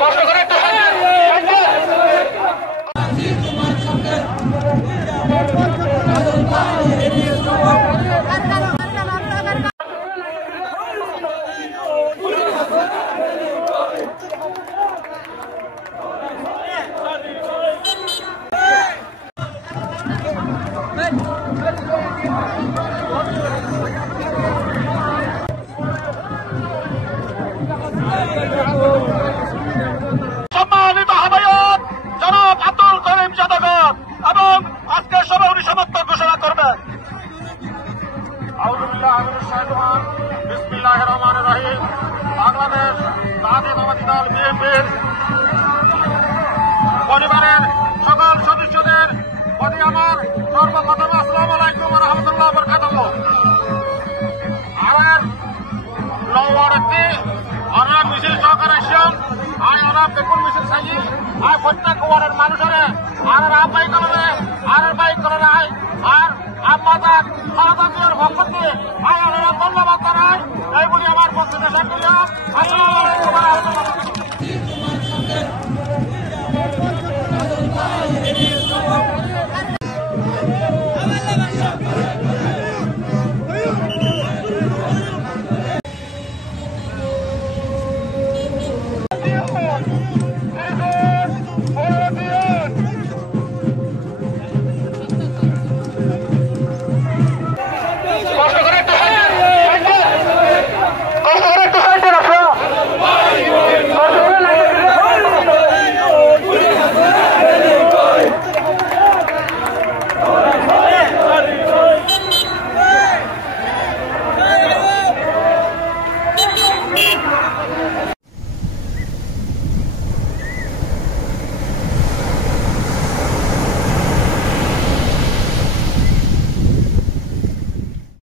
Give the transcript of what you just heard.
কষ্ট করে একটা সম্মানিত আহ্বায়ক জনাব আব্দুল করিম জাদগর এবং আজকের সভা উনি সমর্থক ঘোষণা করবেন। বিসমিল্লাহির রহমানির রহিম। বাংলাদেশ জাতীয়তাবাদী দল বিএনপির পরিবারের সকল সদস্যদের প্রতি আমার সর্বপ্রথম আসসালামু আলাইকুম ওয়া রাহমাতুল্লাহি ওয়া বারাকাতুহু। আমার লওয়ারতে অনাম মিছিল সহকারে আসছেন আই অনাম বেকুন মিছিল চাই আই প্রত্যেক ওয়ার্ডের মানুষের আর আহ্বায়ক করে আর বাইক করে নাই আর আমাদের সারাদিনের ভক্তকে আই অনাম ধন্যবাদ জানাই এই বলে আমার বক্তব্য শেষ করলাম। আসসালামু আলাইকুম।